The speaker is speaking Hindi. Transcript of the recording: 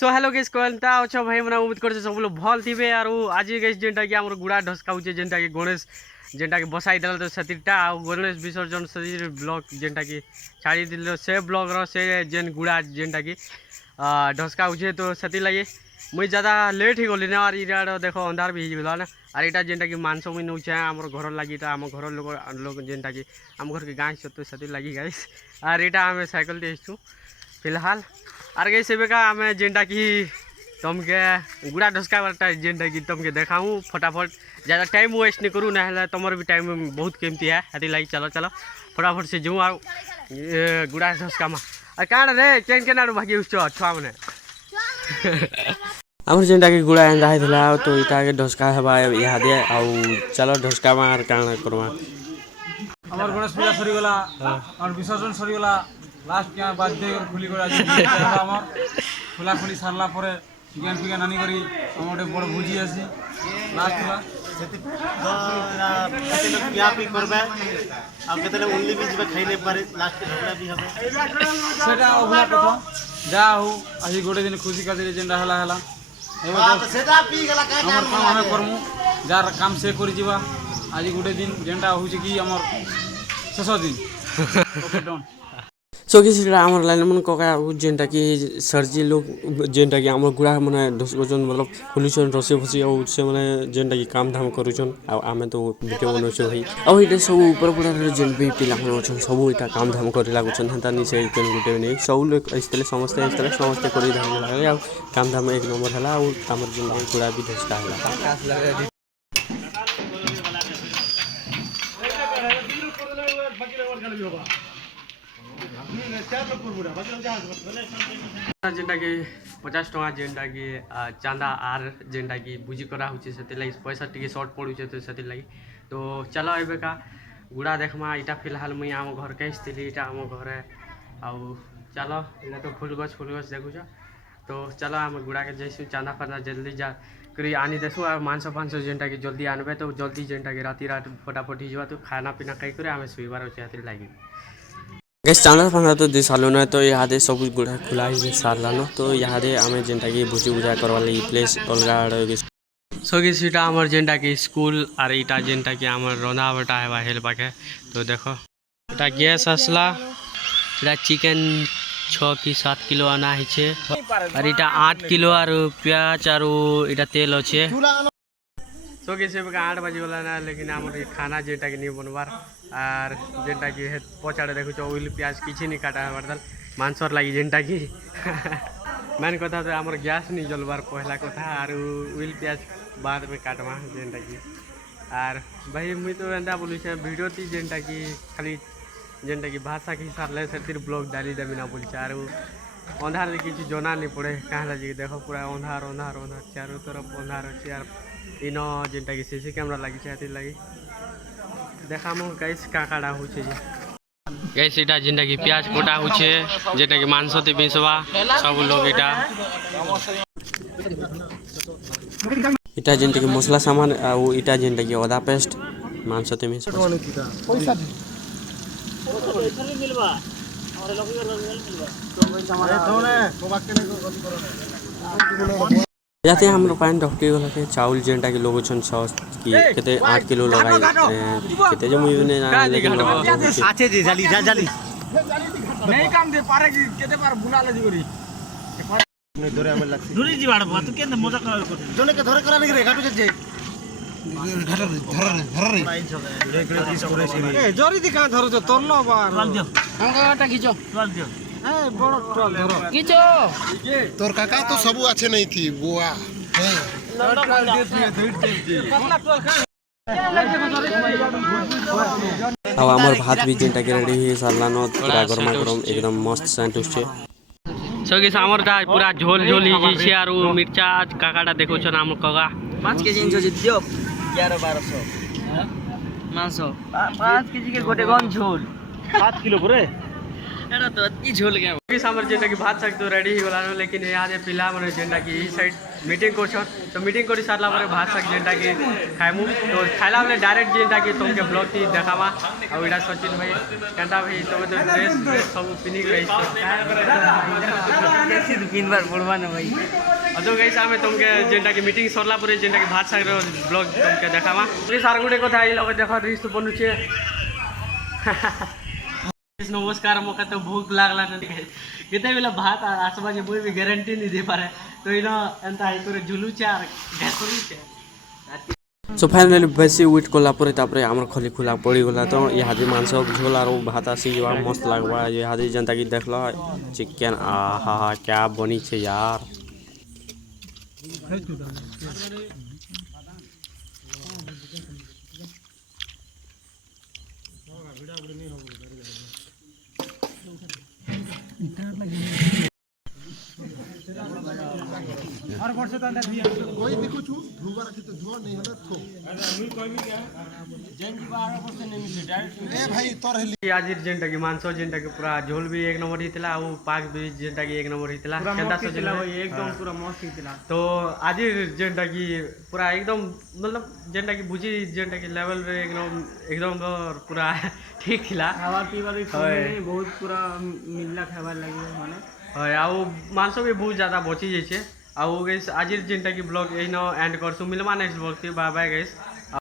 सो हेलो गाइस कोनता अच्छा भाई मना उम्मीद करछे सब लोग भल थिबे आरो आज गाइस जेंटा कि हमर गुडा ढसका होचे जेंटा कि गणेश जेंटा कि बसाई देला तो सतीटा आ गणेश विसर्जन सती ब्लॉग जेंटा कि छाड़ी दिलो से ब्लॉग रो से जेन गुडा जेंटा कि ढसका होचे तो सती लागि मुई ज्यादा लेट ही गली ना और इरा देखो अंधार भी हिगला ना और इटा जेंटा कि मानसो मुई नउचे हमर घर लागि ता हम घर लोग जेंटा कि हम घर के गाय तो सती लागि गाइस और इटा हम साइकिल देछु फिलहाल आर गई से बेका आम जेनटा कि तुमके गुड़ा ढसका जेनटा कि तुमके देखाऊँ फटाफट ज़्यादा टाइम वेस्ट नहीं करूँ ना तुमर भी टाइम बहुत कीमती है हती लगी चलो चलो फटाफट से जाऊँ आ गुड़ा ढसका में और काण रे चेन के नाड़ भागी छुआ मैंने आम जेनटा कि गुड़ा एंदा है तो इटा के ढसका हवा इहादे आउ चलो ढसका में आर काण करवा আমার গণেশ পূজা সরিগলা আর বিসর্জন সরিগলা লাস্ট क्या বার্থডে খুলি করে আজ আমার খোলা খুলি সারলা পরে চিকেন ফিকেন আনি করি আমার একটা বড় ভুজি আছে লাস্ট হলা সেটি লোক পিয়াপি করবে আর কেতলে উল্লি বি যাবে খাইলে পারে লাস্ট ঝগড়া বি হবে সেটা ওগুলা প্রথম যা হউ আজি গোটে দিন খুশি কাজে যেটা হলা হলা এবার সেটা পি গলা কাই আমার কাম আমি করমু যার কাম সে করি ଯିବା आज गोटे दिन जेनटा होचे कि हमर शेष दिन ओके डन सो किसी आमर लाइन मन कका जेनटा कि सरजी लोग जेनटा कि आमर गुड़ा माने ढसकन मतलब पुलिसन रसे फसी और से माने जेनटा कि काम धाम करूछन आ आमे तो वीडियो बनोछो भाई अब इटे सब ऊपर पुरा जेन भी पिला होछन सब इटा काम धाम करि लागुछन हता निसे केन गुटे नै सब लोग इस्तले समस्त करि धाम लागे आ काम धाम एक नंबर हला और हमर जेन गुड़ा भी ढसका हला जेनटा कि 50 टका जेनटा कि चांदा आर जेनटा कि बुझी करा होचे सेते लागि पैसा टिके शॉर्ट पड़ुचे तो सेते लागि तो चलो एबे का गुड़ा देखमा इटा फिलहाल मुई आम घर के स्थिति इटा आम घरे आउ चलो इना तो फूल गछ देखु छ तो चलो आम गुड़ा के जैसे चांदा फांदा जल्दी जा करी आनी देसु और मांस जेनटा कि जल्दी आनबे तो जल्दी जेनटा कि रात फटाफट ही जवा तो खाना पीना खाई करे आम सुइबार होचे हातिर लागि गैस चांदा फांदा तो दे सालो ना तो यहाँ सब गुड़ा खुला ही सारला न तो यहाँ आम जेनटा कि भुजी भुजा करवा लगी प्लेस अलगा सो सीटा आमर जेनटा कि स्कूल और इटा जेनटा कि आमर रंधा बटा है हेल पाके तो देखो इटा गैस आसला इटा चिकेन 6 की 7 किलो आना है और इटा 8 किलो और प्याज और इटा तेल अच्छे सो किसी 8 बजे वाला ना लेकिन आम खाना जेनटा कि नहीं बनवार और जेनटा कि पचाड़े देखो ऑयल प्याज किसी नहीं काटा है मांसर लगी जेनटा कि मेन कथा तो आम गैस नहीं जलवार पहला कथा और ऑयल प्याज बाद में काटवा जेनटा कि और भाई मुई तो एंता बोलू वीडियो थी जेनटा कि खाली जेनटा कि भाषा के हिसाब से फिर ब्लॉग डाली देवी ना बोली और अंधार किसी जना नहीं पड़े कहाँ जी देखो पूरा अंधार अंधार अंधार चारों तरफ अंधार अच्छे और इन जेनटा कि सीसी कैमरा लगी लगी देखा मो गाइस काकाड़ा होचे जे गाइस इटा जेनटा कि प्याज कोटा होचे जेटा कि मांसते बेचवा सब लोग इटा जेनटा कि मसला सामान आ इटा जेनटा कि अदा पेस्ट मांसते बेचवा पैसा मिलबा और लोग तो पैसा मारे थोने जाते हम पान डॉक्टर वाला के चावल जेनटा कि लोग छन सॉस की केते 8 किलो लगाई केते जो मुई ने जाने लेकिन आछे जे जाली नहीं काम दे पारे कि केते पार बुला ले करी नहीं धरे हमर लागसी दूरी जीवाड़ बात केन मजा कर जोने के धरे करा नहीं रे गाटू जे ए जोरी दी का धरो जो तोरलो बार चल दियो काटा खींचो चल दियो ए बड़ ट्रल धरो खींचो तोर काका तो सब अच्छे नहीं थी बुआ अब हमार भात भी जेनटा के रेडी है सारला न पूरा गरमा गरम एकदम मस्त सैंडविच छे सो कि हमर ता पूरा झोल झोल ही छे और मिर्चा काकाटा देखो छ नाम कगा 5 केजी इंच दियो 11-1200 मांस 5 केजी के गोटे गन झोल 7 किलो पुरे एरा तो अति झोल गया किस हमर जेटा कि भात शाग तो रेडी ही गलानो लेकिन इहादे पिला माने जेटा कि ई साइड मीटिंग करछन तो मीटिंग करी सारला परे भात शाग जेटा कि खाइमु तो खाइला बेले डायरेक्ट जेटा कि तुमके ब्लॉग थी देखामा आ इडा सचिन भाई केंटा भाई तो ड्रेस सब पिनी रही कैसी तीन बार बोलवा ना भाई अजो गाइस आमे तुमके जेटा कि मीटिंग सरला परे जेटा कि भात शाग रो ब्लॉग तुमके देखामा ई सार गुडे কথা आइ लगे देखा रिस तो बनुचे नमस्कार मोका तो भूख लागला केते बेला भात आसबा जे बोई भी गारंटी नहीं दे पारे तो इनो एंता हाई करे झुलू चार घासरू छे सो फाइनली बेसी वेट करला परे तापरे हमर खली खुला पड़ी गला तो इहादी मांस झोल आरो भात आसी जवा मस्त लागबा इहादी जनता की देखला चिकन आहा हा क्या बनी छे यार कोई देखो छु धुआ रखी तो धुआ नहीं होला थो ए भाई तोर हेली आज जेंटा की मांसो जेंटा की पूरा झोल भी एक नंबर हितला आ पाक भी जेंटा की एक नंबर हितला केंदा सजिला भाई एकदम पूरा मस्त हितला तो आज जेंटा की पूरा एकदम मतलब जेंटा की भुजी जेंटा की लेवल पे एकदम पूरा ठीक थिला खावा पीवा भी बहुत पूरा मिलला खावा लागि माने হয় ଆଉ ମାଂସ ବି ବହୁତ ज़्यादा बची जाइए ଆଉ गाइस आज जेंटा की ब्लॉग यही एंड करसु मिलमा next blog bye bye guys.